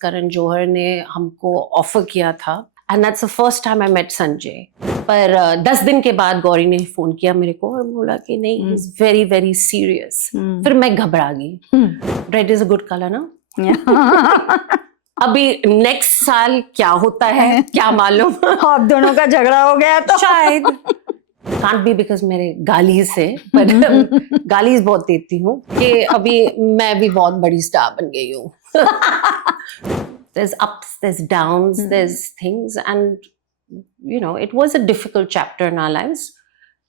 करण जौहर ने हमको ऑफर किया था and that's the first time I met Sanjay. पर 10 दिन के बाद गौरी ने फोन किया मेरे को और बोला कि नहीं, he is very very serious. फिर मैं घबरा गई। Red is a good colour ना। अभी नेक्स्ट साल क्या होता है क्या मालूम। आप दोनों का झगड़ा हो गया तो शायद कांट बी बिकॉज मेरे गालीज से, पर गालीज बहुत देती हूँ कि अभी मैं भी बहुत बड़ी स्टार बन गई हूँ। There's ups, there's downs, there's things, and you know, it was a difficult chapter in our lives.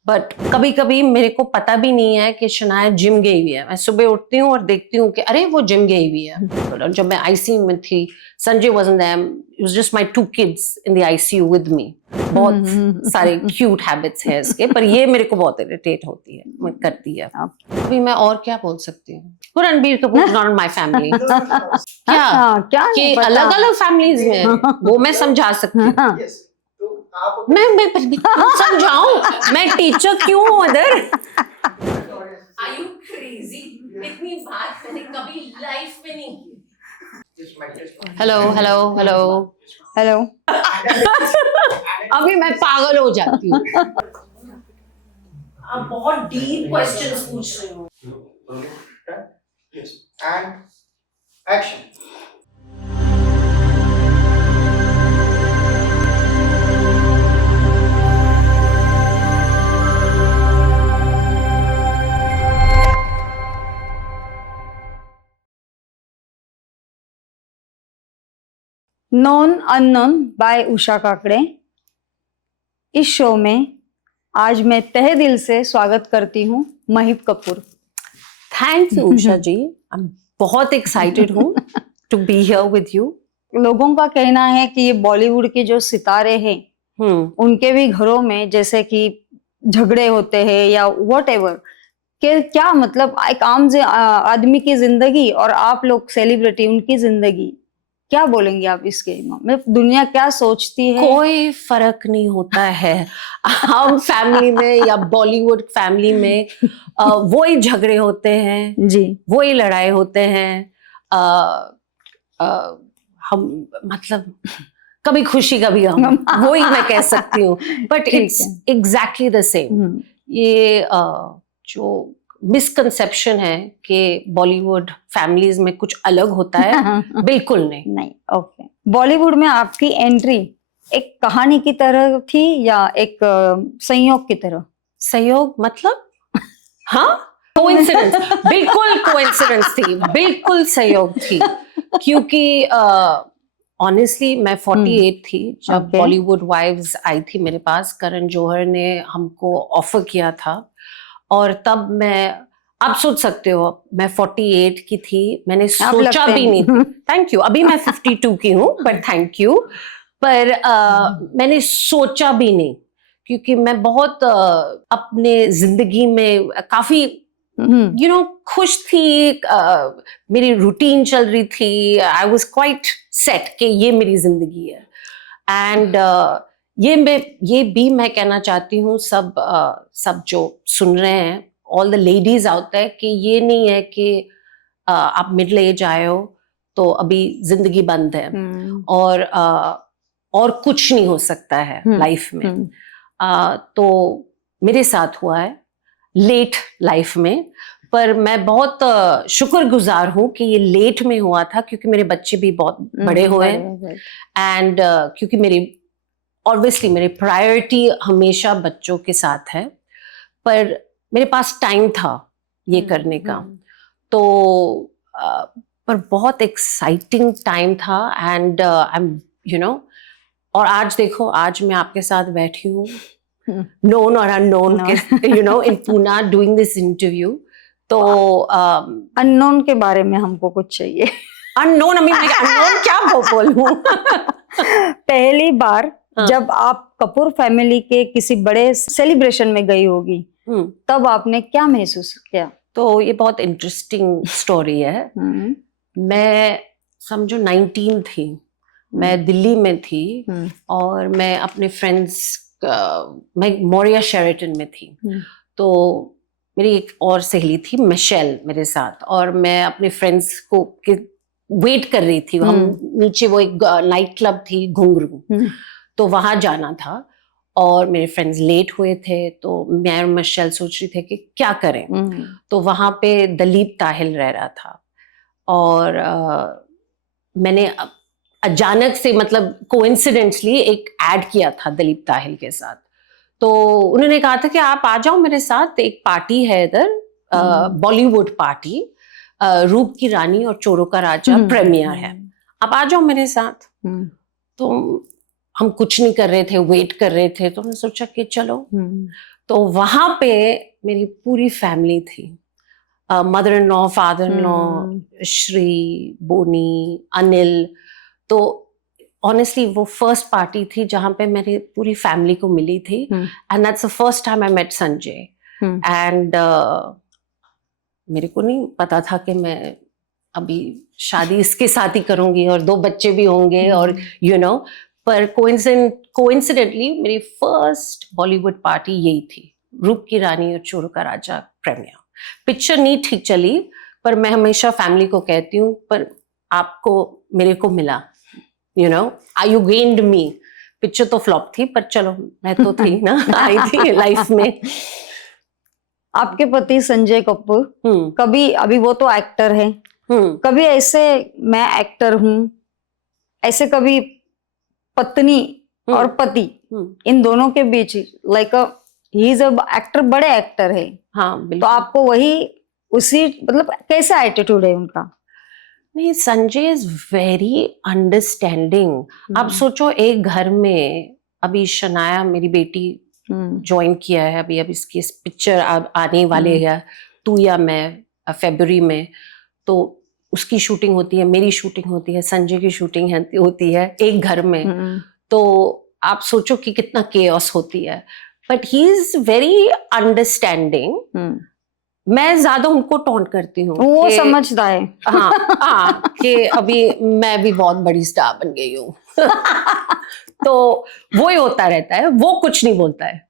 But कभी कभी मेरे को पता भी नहीं है कि शनाया जिम गई हुई है। मैं सुबह उठती हूँ और देखती हूँ कि अरे वो जिम गई हुई है। जब मैं आईसीयू में थी, Sanjay wasn't there, it was just my 2 kids in the ICU with me. बहुत सारे क्यूट हैबिट्स हैं इसके, पर ये मेरे को बहुत इरिटेट होती है, करती है। अभी मैं और क्या बोल सकती हूँ। Ranbir Kapoor is not my family। क्या कि अलग अलग फैमिलीज में वो मैं समझा सकती हूँ। मैं समझाऊं, मैं टीचर क्यों हूँ उधर। Are you crazy? इतनी बात मैंने कभी लाइफ में नहीं की। Hello hello hello hello. अभी मैं पागल हो जाती हूँ। आप बहुत डीप क्वेश्चंस पूछ रहे हो। And action. Known unknown by Usha Kakade. इस शो में आज मैं तहे दिल से स्वागत करती हूँ महिप कपूर। थैंक यू उषा जी, मैं बहुत एक्साइटेड हूँ to be here with you. लोगों का कहना है कि ये बॉलीवुड के जो सितारे हैं उनके भी घरों में जैसे कि झगड़े होते हैं या व्हाटएवर, कि क्या मतलब एक आम आदमी की जिंदगी और आप लोग सेलिब्रिटी उनकी जिंदगी, क्या बोलेंगे आप इसके में? दुनिया क्या सोचती है? कोई फर्क नहीं होता है। हम फैमिली में या बॉलीवुड फैमिली में वही झगड़े होते हैं जी, वही लड़ाई होते हैं। हम मतलब कभी खुशी कभी गम, वही मैं कह सकती हूँ। But it's exactly the same. ये जो मिसकंसेप्शन है कि बॉलीवुड फैमिलीज में कुछ अलग होता है, बिल्कुल नहीं। ओके। बॉलीवुड में आपकी एंट्री एक कहानी की तरह थी या एक संयोग की तरह? संयोग मतलब? हाँ, कोइंसिडेंस। बिल्कुल कोइंसिडेंस थी, बिल्कुल सहयोग थी। क्योंकि ऑनेस्टली मैं 48 थी जब बॉलीवुड वाइव्स आई थी मेरे पास। करण जौहर ने हमको ऑफर किया था और तब मैं, आप सोच सकते हो, मैं 48 की थी, मैंने सोचा भी नहीं था। Thank you. अभी मैं 52 की हूँ, बट थैंक यू। पर मैंने सोचा भी नहीं, क्योंकि मैं बहुत अपने जिंदगी में काफी खुश थी। मेरी रूटीन चल रही थी। आई वॉज क्वाइट सेट कि ये मेरी जिंदगी है। एंड ये भी मैं कहना चाहती हूँ सब जो सुन रहे हैं, all the ladies out there, कि ये नहीं है कि आप मिडिल एज आए हो तो अभी जिंदगी बंद है और कुछ नहीं हो सकता है लाइफ में। तो मेरे साथ हुआ है लेट लाइफ में, पर मैं बहुत शुक्रगुजार हूँ कि ये लेट में हुआ था, क्योंकि मेरे बच्चे भी बहुत बड़े हुए एंड क्योंकि ऑब्वियसली मेरी प्रायोरिटी हमेशा बच्चों के साथ है, पर मेरे पास टाइम था ये करने का। तो पर बहुत एक्साइटिंग टाइम था एंड आई एम और आज देखो, आज मैं आपके साथ बैठी हूँ, नोन और अननोन के इन पूना डूइंग दिस इंटरव्यू। तो अननोन के बारे में हमको कुछ चाहिए। अननोन अननोन क्या बोलूं। पहली बार जब आप कपूर फैमिली के किसी बड़े सेलिब्रेशन में गई होगी, तब आपने क्या महसूस किया? तो ये बहुत इंटरेस्टिंग स्टोरी है। मैं समझो 19 थी, मैं दिल्ली में थी और मैं अपने फ्रेंड्स, मैं मोरिया शेरेटन में थी। तो मेरी एक और सहेली थी मिशेल मेरे साथ, और मैं अपने फ्रेंड्स को वेट कर रही थी। हम नीचे वो एक नाइट क्लब थी घुंघरू, तो वहां जाना था और मेरे फ्रेंड्स लेट हुए थे, तो मैं और मिशेल सोच रही थे कि क्या करें। तो वहां पे दलीप ताहिल रह रहा था और मैंने अचानक से मतलब कोइंसिडेंटली एक ऐड किया था दलीप ताहिल के साथ। तो उन्होंने कहा था कि आप आ जाओ मेरे साथ, एक पार्टी है इधर, बॉलीवुड पार्टी, रूप की रानी और चोरों का राजा प्रीमियर है, आप आ जाओ मेरे साथ। तो हम कुछ नहीं कर रहे थे, वेट कर रहे थे, तो हमने सोचा कि चलो। तो वहां पे मेरी पूरी फैमिली थी, mother in law, father in law, Shri, Boney, Anil. तो ऑनेस्टली वो फर्स्ट पार्टी थी जहां पे मेरी पूरी फैमिली को मिली थी, and that's the first time I met Sanjay. And मेरे को नहीं पता था कि मैं अभी शादी इसके साथ ही करूंगी और 2 बच्चे भी होंगे, और पर कोइंसिडेंटली मेरी फर्स्ट बॉलीवुड पार्टी यही थी, रूप की रानी और चोरों का राजा प्रीमियर। पिक्चर नहीं ठीक चली, पर मैं हमेशा फैमिली को कहती हूँ, पर आपको मेरे को मिला, यू गेन्ड मी। पिक्चर तो फ्लॉप थी, पर चलो मैं तो थी ना, आई थी लाइफ में। आपके पति संजय कपूर कभी, अभी वो तो एक्टर है, कभी ऐसे मैं एक्टर हूँ, ऐसे कभी पत्नी और पति इन दोनों के बीच like he is a actor, बड़े एक्टर है, हाँ तो बिल्कुल। आपको वही उसी मतलब कैसा एटीट्यूड है उनका? नहीं, संजय इज वेरी अंडरस्टैंडिंग। आप सोचो एक घर में, अभी शनाया मेरी बेटी ज्वाइन किया है, अभी इसकी पिक्चर आने वाले है, तू या मैं, फरवरी में। तो उसकी शूटिंग होती है, मेरी शूटिंग होती है, संजय की शूटिंग होती है एक घर में। तो आप सोचो कि कितना केओस होती है, but he is very understanding. मैं ज्यादा उनको टॉन्ट करती हूँ, वो समझता है। हाँ कि अभी मैं भी बहुत बड़ी स्टार बन गई हूँ। तो वो ही होता रहता है, वो कुछ नहीं बोलता है।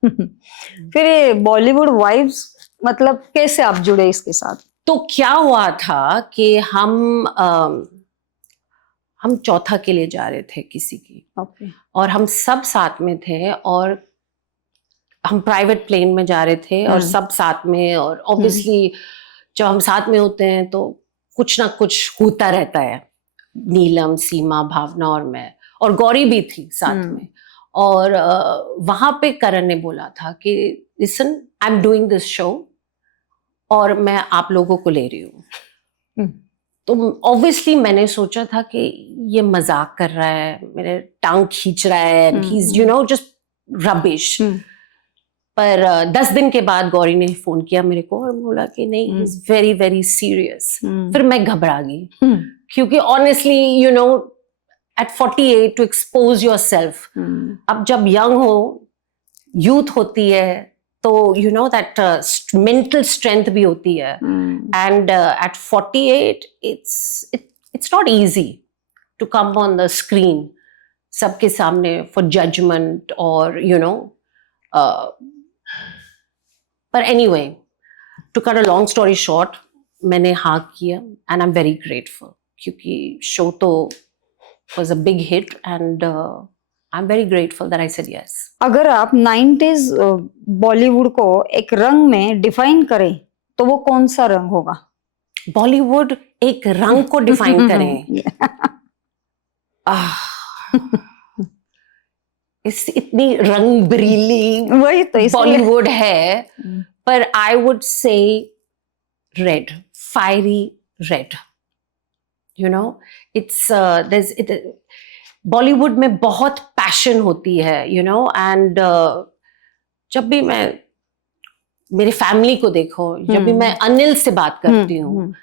फिर ये बॉलीवुड वाइब्स मतलब कैसे आप जुड़े इसके साथ? तो क्या हुआ था कि हम चौथा के लिए जा रहे थे किसी की, और हम सब साथ में थे, और हम प्राइवेट प्लेन में जा रहे थे और सब साथ में, और ऑब्वियसली जब हम साथ में होते हैं तो कुछ ना कुछ होता रहता है। नीलम, सीमा, भावना और मैं, और गौरी भी थी साथ में। और वहां पे करण ने बोला था कि listen, I am doing this show और मैं आप लोगों को ले रही हूँ। तो ऑब्वियसली मैंने सोचा था कि ये मजाक कर रहा है, मेरे टांग खींच रहा है, and he is just rubbish. पर 10 दिन के बाद गौरी ने फोन किया मेरे को और बोला कि नहीं, he is very very serious. फिर मैं घबरा गई, क्योंकि honestly at 48 to expose yourself, अब जब यंग हो, यूथ होती है, तो दैट मेंटल स्ट्रेंथ भी होती है, and eight 48 it's not easy to come on the screen सबके सामने for judgment or but anyway, to cut a long story short, मैंने हाँ किया, and I'm very grateful, क्योंकि शो तो was a big hit, and I'm very grateful that I said yes. अगर आप 90s Bollywood को एक रंग में डिफाइन करें तो वो कौन सा रंग होगा? बॉलीवुड एक रंग को डिफाइन करें, इतनी रंग बरीली वही तो बॉलीवुड है, पर आई would say red, fiery red. It's Bollywood में बहुत पैशन होती है, एंड जब भी मैं मेरे फैमिली को देखो, जब भी मैं अनिल से बात करती हूँ,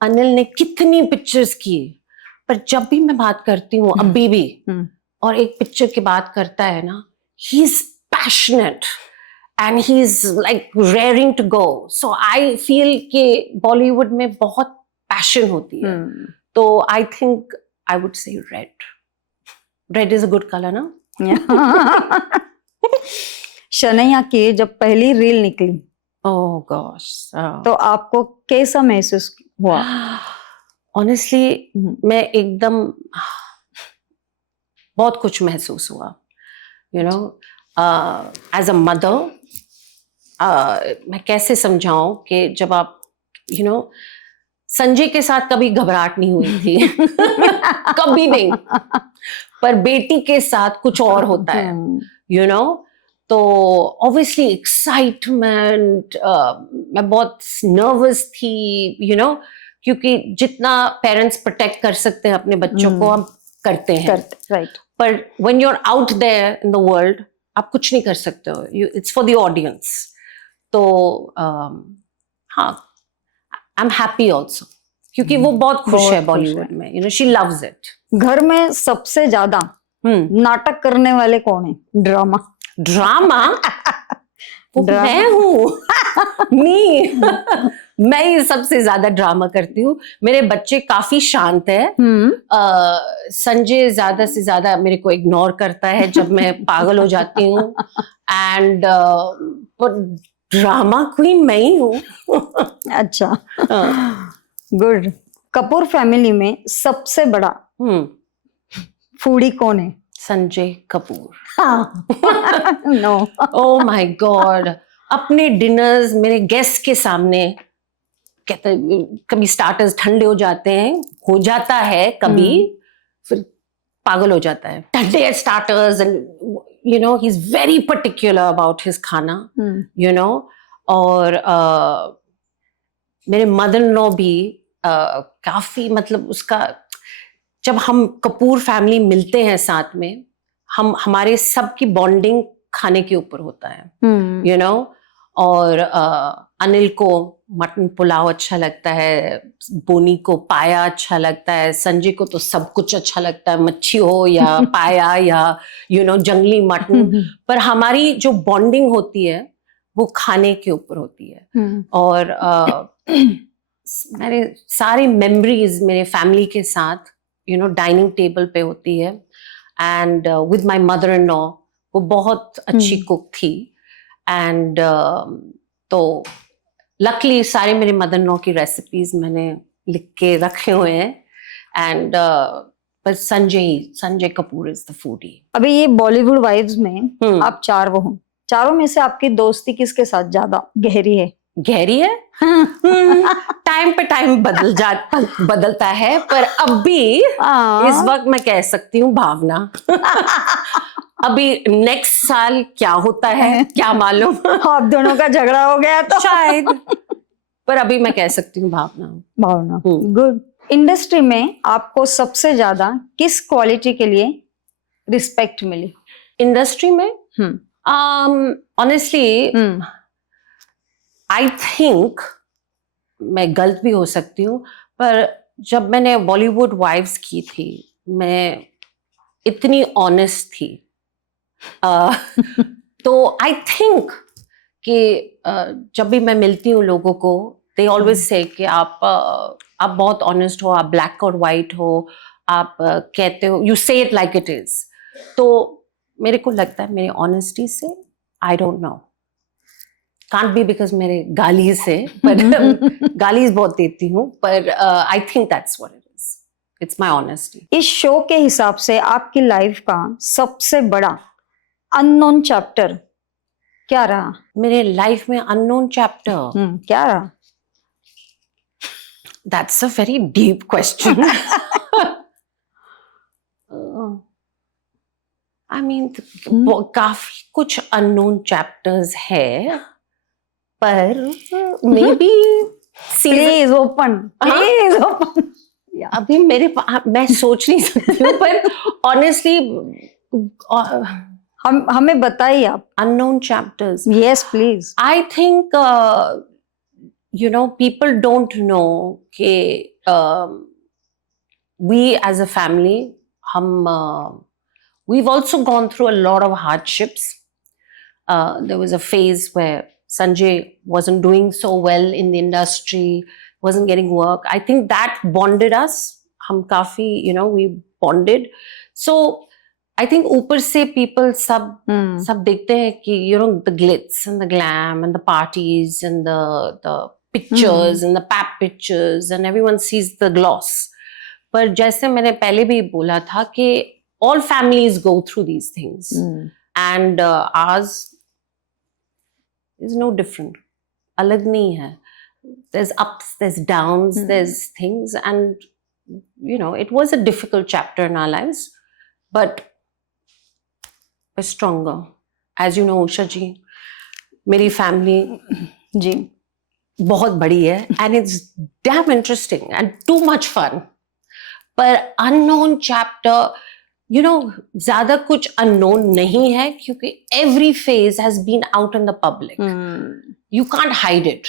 अनिल ने कितनी पिक्चर्स की, पर जब भी मैं बात करती हूँ अभी भी, और एक पिक्चर की बात करता है ना, he is passionate and he is like raring to go. So I feel कि बॉलीवुड में बहुत पैशन होती है, तो I think I would say red. Red is a good colour ना। शनैया की जब पहली रील निकली, ओह गॉश, तो आपको कैसा महसूस हुआ? ऑनेस्टली मैं एकदम बहुत कुछ महसूस हुआ, you know, as a mother. मैं कैसे समझाऊं कि जब आप, यू नो, संजय के साथ कभी घबराहट नहीं हुई थी कभी नहीं, पर बेटी के साथ कुछ और होता है, यू नो। तो ऑब्वियसली एक्साइटमेंट, मैं बहुत नर्वस थी, यू नो, क्योंकि जितना पेरेंट्स प्रोटेक्ट कर सकते हैं अपने बच्चों को हम करते हैं, राइट। पर when you are out there in the world आप कुछ नहीं कर सकते हो, इट्स फॉर द ऑडियंस। तो हाँ, आई एम हैप्पी ऑल्सो, क्योंकि वो बहुत खुश बहुत है खुश बॉलीवुड है। में, you know, she loves it. घर में सबसे ज्यादा नाटक करने वाले कौन है? ड्रामा। ड्रामा वो ड्रामा। मैं हूँ मैं ही सबसे ज्यादा ड्रामा करती हूँ। मेरे बच्चे काफी शांत है। संजय ज्यादा से ज्यादा मेरे को इग्नोर करता है जब मैं पागल हो जाती हूँ, एंड ड्रामा क्वीन मैं ही हूँ। अच्छा, गुड। कपूर फैमिली में सबसे बड़ा फूडी कौन है? Sanjay Kapoor. No. Oh my god, अपने डिनर्स मेरे गेस्ट के सामने कहते, कभी स्टार्टर्स ठंडे हो जाते हैं, हो जाता है कभी, फिर पागल हो जाता है, ठंडे starters, and you know he is very particular about his खाना, यू नो। और मेरे मदर इन लॉ भी काफी, मतलब उसका, जब हम कपूर फैमिली मिलते हैं साथ में, हमारे सबकी बॉन्डिंग खाने के ऊपर होता है, यू नो। और अनिल को मटन पुलाव अच्छा लगता है, बोनी को पाया अच्छा लगता है, संजय को तो सब कुछ अच्छा लगता है, मच्छी हो या पाया या यू नो जंगली मटन, पर हमारी जो बॉन्डिंग होती है वो खाने के ऊपर होती है। और मेरे सारी मेमोरीज मेरे फैमिली के साथ, यू नो, डाइनिंग टेबल पे होती है। And with my mother in law, वो बहुत अच्छी कुक थी, एंड तो लकली सारे मेरे मदर इन लॉ की रेसिपीज मैंने लिख के रखे हुए हैं। एंड पर Sanjay Kapoor is the foodie. अभी ये बॉलीवुड वाइब्स में आप चार वो हो, चारों में से आपकी दोस्ती किसके साथ ज्यादा गहरी है? गहरी है? टाइम पे टाइम बदलता है, पर अभी इस वक्त मैं कह सकती हूँ भावना। अभी नेक्स्ट साल क्या होता है क्या मालूम। आप दोनों का झगड़ा हो गया तो शायद, पर अभी मैं कह सकती हूँ भावना। भावना, गुड। इंडस्ट्री में आपको सबसे ज्यादा किस क्वालिटी के लिए रिस्पेक्ट मिली? इंडस्ट्री में ऑनेस्टली आई थिंक, मैं गलत भी हो सकती हूँ, पर जब मैंने बॉलीवुड वाइव्स की थी, मैं इतनी ऑनेस्ट थी। तो आई थिंक कि जब भी मैं मिलती हूँ लोगों को, दे ऑलवेज से कि आप बहुत ऑनेस्ट हो, आप ब्लैक और वाइट हो, आप कहते हो, यू से इट लाइक इट इज। तो मेरे को लगता है मेरी ऑनेस्टी से, I don't know, can't be because मेरे गाली से, पर गाली बहुत देती हूँ, पर I think that's what it is, it's my honesty. इस शो के हिसाब से आपकी लाइफ का सबसे बड़ा अननोन चैप्टर क्या रहा? मेरे लाइफ में अननोन चैप्टर क्या रहा? That's a very deep question. I mean काफी कुछ अननोन चैप्टर्स है, पर may be please open, please open. अभी मैं सोच नहीं सकती हूँ, पर ऑनेस्टली हमें बताइए आप। Unknown chapters, yes please. I think you know, people don't know कि we as a family, we've also gone through a lot of hardships. There was a phase where Sanjay wasn't doing so well in the industry, wasn't getting work. I think that bonded us. हम काफी, you know, we bonded. So I think ऊपर से people सब देखते हैं कि, you know, the glitz and the glam and the parties and the pictures and the pap pictures and everyone sees the gloss. पर जैसे मैंने पहले भी बोला था कि all families go through these things and ours is no different. अलग नहीं है. There's ups, there's downs, there's things, and you know it was a difficult chapter in our lives, but we're stronger. As you know, Usha ji, मेरी family जी बहुत बड़ी है and it's damn interesting and too much fun. पर unknown chapter, you know, ज़्यादा कुछ unknown नहीं है क्योंकि every phase has been out in the public. You can't hide it.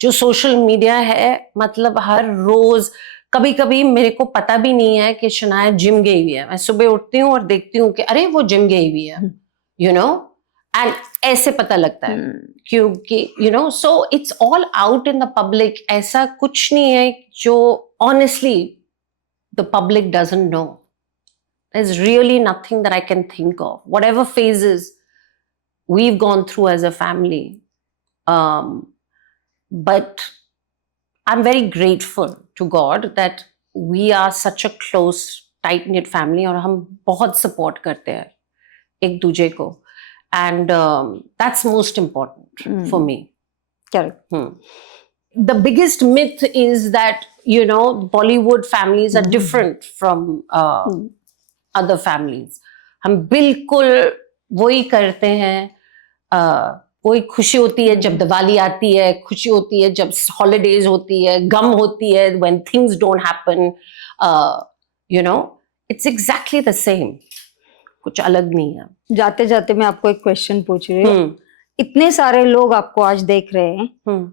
जो social media है, मतलब हर रोज कभी कभी मेरे को पता भी नहीं है कि शनाया जिम गई हुई है. मैं सुबह उठती हूँ और देखती हूँ कि अरे वो जिम गई हुई है, you know, and ऐसे पता लगता है क्योंकि you know, so it's all out in the public. ऐसा कुछ नहीं है जो honestly the public doesn't know. There's really nothing that I can think of. Whatever phases we've gone through as a family, but I'm very grateful to God that we are such a close, tight-knit family और हम बहुत support करते हैं एक दूसरे को, and that's most important for me. correct. The biggest myth is that, you know, Bollywood families are different from other families. हम बिल्कुल वही करते हैं. कोई खुशी होती है जब दिवाली आती है, खुशी होती है जब हॉलीडेज होती है, गम होती है when things don't happen. You know, it's exactly the same. कुछ अलग नहीं है. जाते जाते मैं आपको एक क्वेश्चन पूछ रही हूँ. इतने सारे लोग आपको आज देख रहे हैं,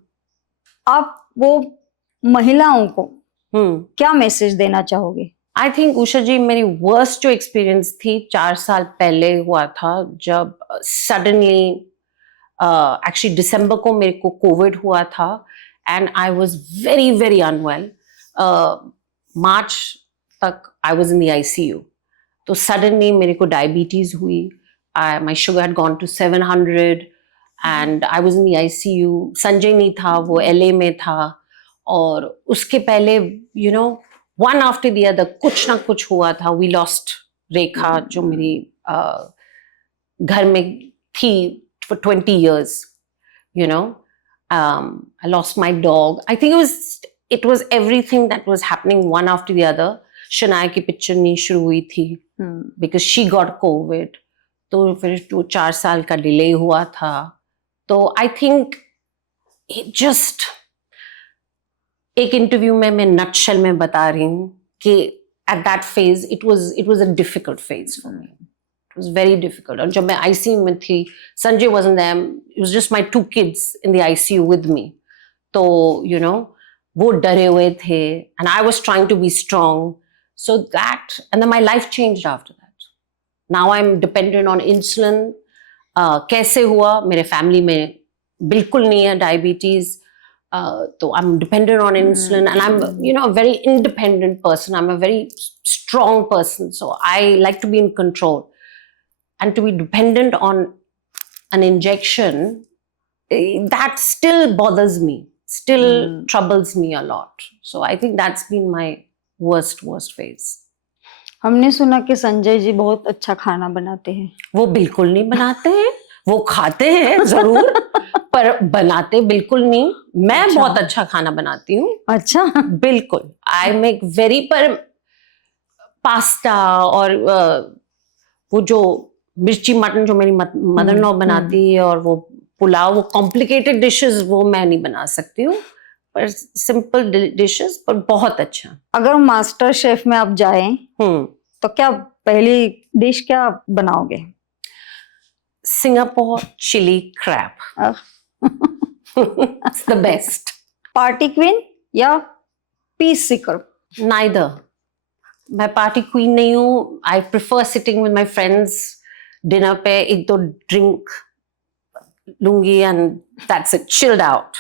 आप वो महिलाओं को क्या मैसेज देना चाहोगे? आई थिंक उषा जी, मेरी वर्स्ट जो एक्सपीरियंस थी 4 साल पहले हुआ था जब सडनली एक्चुअली दिसंबर को मेरे को कोविड हुआ था and I was very very unwell. March तक I was in the ICU. तो सडनली मेरे को डायबिटीज हुई. My sugar had gone to 700 and I was in the ICU. Sanjay नहीं था, वो एलए में था. और उसके पहले you know one after the other कुछ ना कुछ हुआ था. वी लॉस्ट रेखा जो मेरी घर में थी for 20 years, you know. I lost my dog. I think it was everything that was happening one after the other. Shanaya की पिक्चर नहीं शुरू हुई थी because she got COVID. तो फिर 4 साल का डिले हुआ था. तो I think it just एक इंटरव्यू में मैं नटशेल में बता रही हूँ कि at that phase it was a difficult phase for me. It was very difficult. और जब मैं ICU में थी, Sanjay wasn't there. It was just my 2 kids in the ICU with me. तो you know वो डरे हुए थे and I was trying to be strong. So that and then my life changed after that. Now I'm dependent on insulin. कैसे हुआ? मेरे family में बिल्कुल नहीं है diabetes. So I'm dependent on insulin and I'm, you know, a very independent person. I'm a very strong person. So I like to be in control. And to be dependent on an injection, that still bothers me, still troubles me a lot. So I think that's been my worst phase. हमने सुना कि संजय जी बहुत अच्छा खाना बनाते हैं. वो बिल्कुल नहीं बनाते हैं. वो खाते हैं जरूर पर बनाते बिल्कुल नहीं. मैं बहुत अच्छा खाना बनाती हूँ. अच्छा. बिल्कुल. I make very पर पास्ता और वो जो मिर्ची मटन जो मेरी मदर इन लॉ बनाती है और वो पुलाव, वो कॉम्प्लिकेटेड डिशेस वो मैं नहीं बना सकती हूँ. पर सिंपल डिशेस पर बहुत अच्छा. अगर मास्टर शेफ में आप जाएं तो क्या पहली डिश क्या बनाओगे? Singapore chilli crab. It's the best. Party queen या पीस सीकर? Neither. मैं पार्टी क्वीन नहीं हूँ. I prefer sitting with my friends. Dinner पे 1-2 ड्रिंक लूंगी and that's it, chilled out.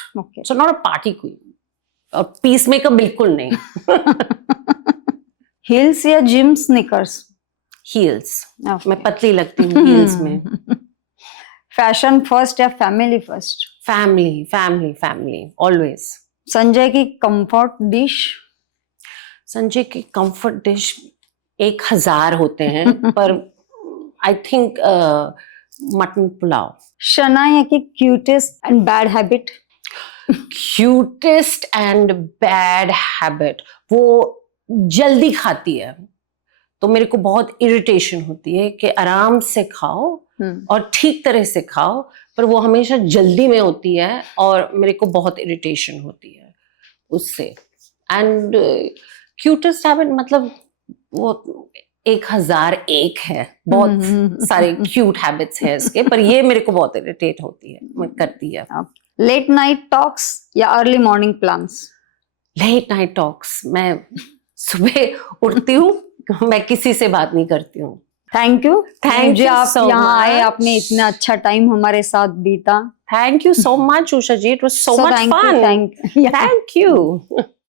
So not a party queen. और peacemaker बिल्कुल नहीं. Heels या जिम स्नीकर्स? हील्स. मैं पतली लगती हूँ हील्स में. फैशन फर्स्ट या family first? Family always. Sanjay की कंफर्ट डिश? संजय की कंफर्ट डिश 1000 होते हैं पर I think mutton pulao. Shanaya की cutest and bad habit? Cutest and bad habit, वो जल्दी खाती है तो मेरे को बहुत इरिटेशन होती है कि आराम से खाओ और ठीक तरह से खाओ, पर वो हमेशा जल्दी में होती है और मेरे को बहुत इरिटेशन होती है उससे। एंड क्यूटेस्ट हैबिट मतलब वो 1001 है, बहुत सारे क्यूट हैबिट्स हैं इसके, पर ये मेरे को बहुत इरिटेट होती है, करती है। लेट नाइट टॉक्स या early morning plans? Late night talks, मैं सुबह उठती हूँ, मैं किसी से बात नहीं करती हूँ। थैंक यू, Thank you आप so यहाँ आए, much. आपने इतना अच्छा टाइम हमारे साथ बीता। Thank you so much, Usha ji. It was so much thank fun. you, thank you. Thank you.